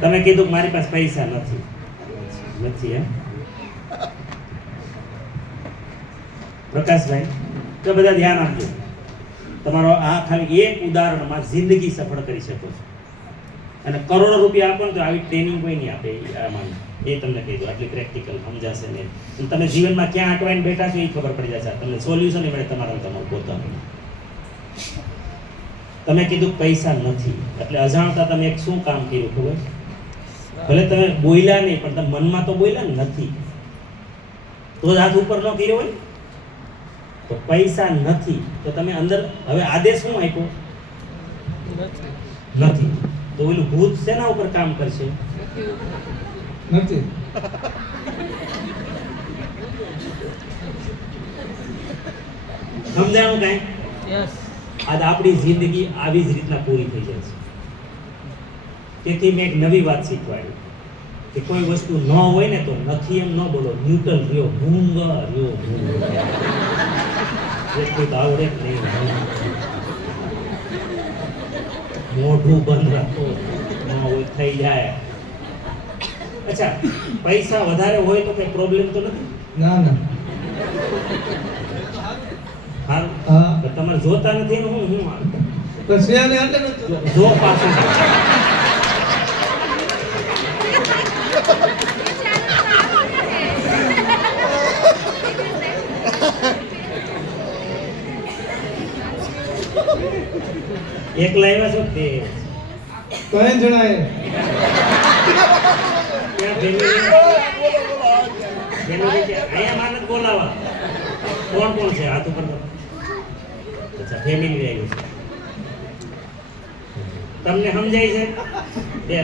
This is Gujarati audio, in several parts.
તમે કીધું કે મારી પાસે પૈસા નથી. નથી એમ? પ્રકાશભાઈ, તો બધા ધ્યાન આપજો. તમારો આ ખાલી એક ઉદાહરણમાં જિંદગી સફળ કરી શકો છો. અને કરોડો રૂપિયા આપો ને તો આવી ટ્રેનિંગ કોઈ નહીં આપે. આમાં એ તમને કહી દો, આટલી પ્રેક્ટિકલ સમજાશે ને. તમે જીવનમાં ક્યાં અટવાઈને બેઠા છો એ ખબર પડી જશે. તમને સોલ્યુશન મળે તમારું પોતાનું. તમે કીધું પૈસા નથી એટલે અજાણતા તમે એક શું કામ કર્યું ખબર? ભલે તમે બોલ્યા નહીં પણ તમે મનમાં તો બોલ્યા ને નથી, તો જ હાથ ઉપર ન કર્યો હોય. તો પૈસા નથી તો તમે અંદર હવે આદેશ શું આપ્યો? નથી. તો ઓલું ભૂત શેના ઉપર કામ કરશે? નથી. સમજાણું કાંઈ? યસ. આજ આપણી જિંદગી આવી જ રીતના પૂરી થઈ જાય છે. તેથી મેં એક નવી વાત શીખવાડી કે કોઈ વસ્તુ ન હોય ને તો નથી એમ ન બોલો, ન્યુટ્રલ રહ્યો, મૂંગા રહ્યો. એટલું આવડે જ નહીં. મોઢું બંધ રાખો, ન હોય થઈ જાય. અચ્છા, પૈસા વધારે હોય તો કઈ પ્રોબ્લેમ તો નથી? ના ના. હા, તમારે જોતા નથી એનું હું તો શેને એટલે નથી જો પાછું એકલા આવ્યા છો તે કઈ જણાય અહીંયા માનત બોલાવા કોણ કોણ છે? હાથ ઉપર. અચ્છા, ફેમિલી આવ્યું છે. તમને સમજાય છે?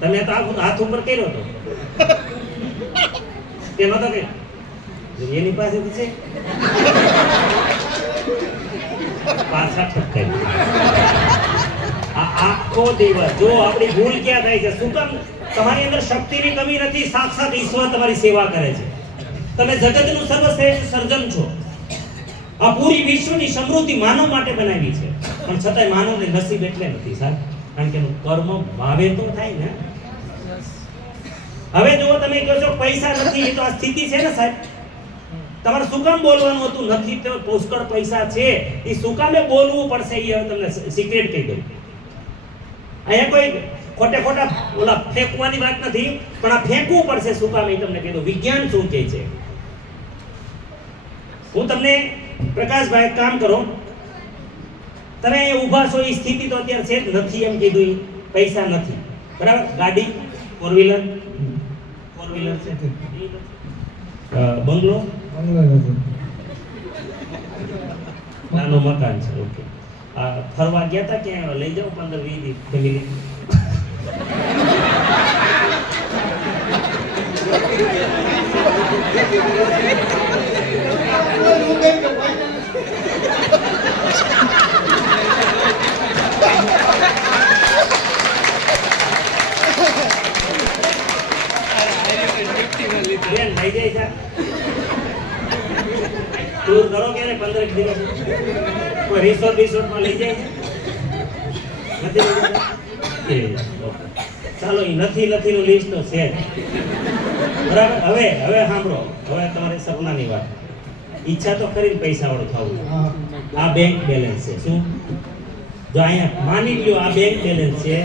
તમે તો હાથ ઉપર કર્યો હતો કે નતો કે એની પાસે છે પાછા ઠપકાઈ. આખો દિવસ જો આપણી ભૂલ ક્યાં થાય છે? શું કામ? તમારી અંદર શક્તિની કમી નથી, સાક્ષાત ઈશ્વર તમારી સેવા કરે છે. તમે જગતનું સર્વશ્રેષ્ઠ સર્જન છો. આ પૂરી વિશ્વની સમૃદ્ધિ માનવ માટે બનાવી છે, પણ છતાંય માનવને નસીબ એટલે નથી સાહેબ, કારણ કે એનું કર્મ ભાવે તો થાય ને. હવે જો તમે કહો છો પૈસા નથી, એ તો આ સ્થિતિ છે ને સાહેબ. તમારે શું કામ બોલવાનું હતું? નથી તો પુષ્કળ પૈસા છે, એ શું કામે બોલવું પડશે? એ હવે તમને સિક્રેટ કહી દઉં. અહીંયા કોઈ ખોટે ખોટા ઓલા ફેંકવાની વાત નથી, પણ આ ફેંકવું પડશે શું કામ? એ તમને કહી દઉં. વિજ્ઞાન શું કહે છે? હું તમને પ્રકાશભાઈ કામ કરો, તમે અહીંયા ઊભા છો, એ સ્થિતિ તો અત્યારે છે જ નથી એમ કીધું. પૈસા નથી, બરાબર? ગાડી, ફોર વ્હીલર છે, બંગલો, નાનું મકાન છે. ઓકે. ફરવા ગયા હતા ક્યાં? લઈ જાઓ 15-20 ફેમિલી. લઈ જાય છે ટૂર કરો ક્યારે 15 દિવસ? કોઈ રિસોર્ટમાં લઈ જાય છે? નથી. ચાલો, એ નથી નું લિસ્ટ તો છે જ, બરાબર? હવે સાંભળો, હવે તમારે સપનાની વાત. ઈચ્છા તો ખરી પૈસા વાળું થવું. આ બેંક બેલેન્સ છે. શું? જો અહીંયા માની લ્યો આ બેંક બેલેન્સ છે,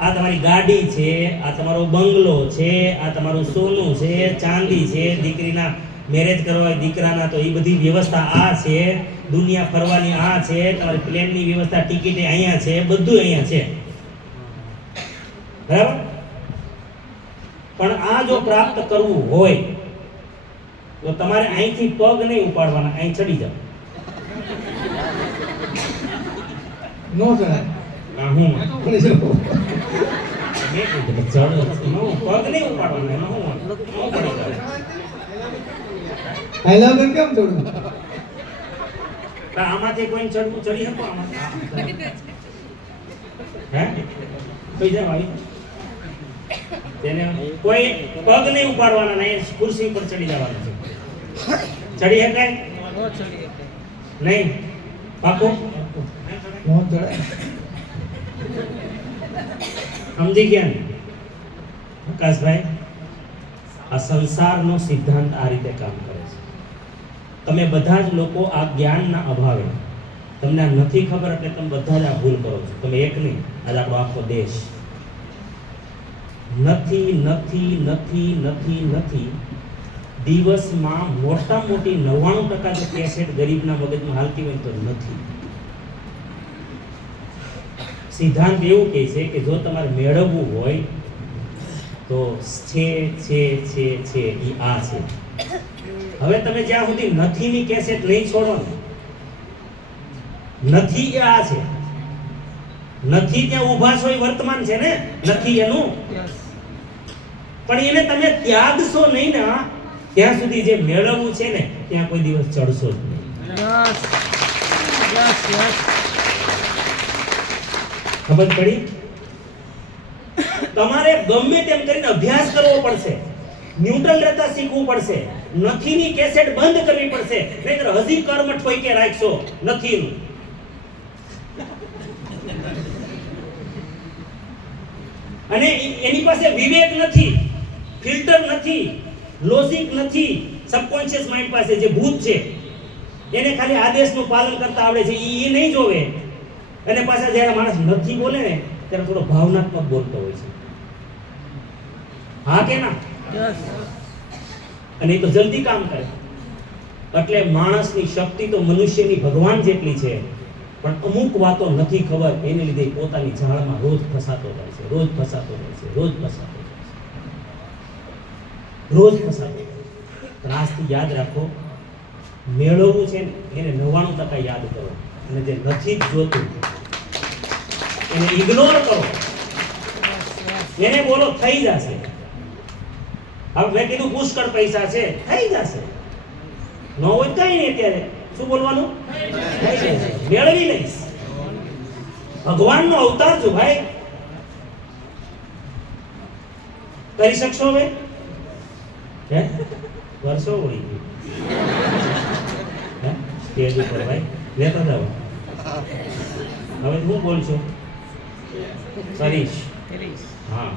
આ તમારી ગાડી છે, આ તમારો બંગલો છે, આ તમારું સોનું છે, ચાંદી છે, દીકરીના મેરેજ કરવા દીકરાના તો એ બધી વ્યવસ્થા આ છે, દુનિયા ફરવાની આ છે, તમારી પ્લેનની વ્યવસ્થા, ટિકિટ અહીંયા છે, બધું અહીંયા છે, બરાબર? પણ આ જો પ્રાપ્ત કરવું હોય તો તમારે અહીંથી પગ નહીં ઉપાડવાના, અહીં ચડી જાવ. નો ચડાય. હું પડી જાવ. પગ નહીં ઉપાડવાના, એમાં હું પડી જાવ. હેલો કેમ થોડું? આમાંથી કોઈ ચડી શકો? આમાંથી હે કોઈ જાવ આવી તેને કોઈ પગ નહીં ઉપાડવાના, નહીં ખુરશી પર ચડી જવાનું છે. ચડી શકાય નહીં? પાકું? નો ચડાય. સમજી ગયા ને આકાશભાઈ? આ સંસારનો સિદ્ધાંત આ રીતે કામ કરે છે. તમે બધા જ લોકો આ જ્ઞાનના અભાવે, તમને આ નથી ખબર એટલે તમે બધા જ આ ભૂલ કરો છો. તમે એક નહીં, આજે આપણો આખો દેશ નથી નથી નથી નથી નથી દિવસમાં મોટા મોટી 99% જો કેસેટ ગરીબના મગજમાં હાલતી હોય તો નથી. સિદ્ધાંત એવું કહે છે કે જો તમારે મેળવવું હોય તો છે ઈ આ છે. હવે તમે જ્યાં સુધી નથીની કેસેટ નહીં છોડો ને, નથી એ આ છે. નથી ત્યાં ઊભા છો એ વર્તમાન છે ને, નથી એનું. પણ એને તમે ત્યાગશો નહીં ને ત્યાં સુધી જે મેળવવું છે ને ત્યાં કોઈ દિવસ ચડશો જ નહીં. ખબર પડી? તમારે ગમે તેમ કરીને અભ્યાસ કરવો પડશે, ન્યુટ્રલ રહેતા શીખવું પડશે, નથીની કેસેટ બંધ કરવી પડશે, નહીંતર હજી કર્મઠ કોઈ કે રાખશો નથીનું. અને એની પાસે વિવેક નથી, ફિલ્ટર નથી, લોજિક નથી. સબકોન્શિયસ માઇન્ડ પાસે જે ભૂત છે એને ખાલી આદેશનું પાલન કરતા આવડે છે, એ નહીં જોવે. અને પાછા જ્યારે માણસ નથી બોલે ને ત્યારે થોડો ભાવનાત્મક બોલતો હોય છે. હા કે ના? અને એ તો જલ્દી કામ કરે. એટલે માણસની શક્તિ તો મનુષ્યની ભગવાન જેટલી છે, પણ અમુક વાતો નથી ખબર, એને લીધે પોતાની જાળમાં રોજ ફસાતો જાય છે, રોજ ફસાતો જાય છે, રોજ ફસાતો જાય છે, રોજ ફસાતો જાય છે. પણ આજથી યાદ રાખો, મેળવવું છે ને એને 99% યાદ કરો, અને જે નથી જોતું એને ઇગ્નોર કરો. એને બોલો થઈ જશે. હવે મેં કીધું પુષ્કળ પૈસા છે, થઈ જશે. ન હોય કઈ નહીં. અત્યારે શું બોલવાનું? થઈ જશે, મેળવી લઈશ. ભગવાનનો અવતાર છું ભાઈ. કરી શકશો હવે? હે વર્ષો ઉડી ગઈ સ્ટેજ ઉપર ભાઈ, લેતા જાઓ. હવે હું બોલશું? કરીશ. હા.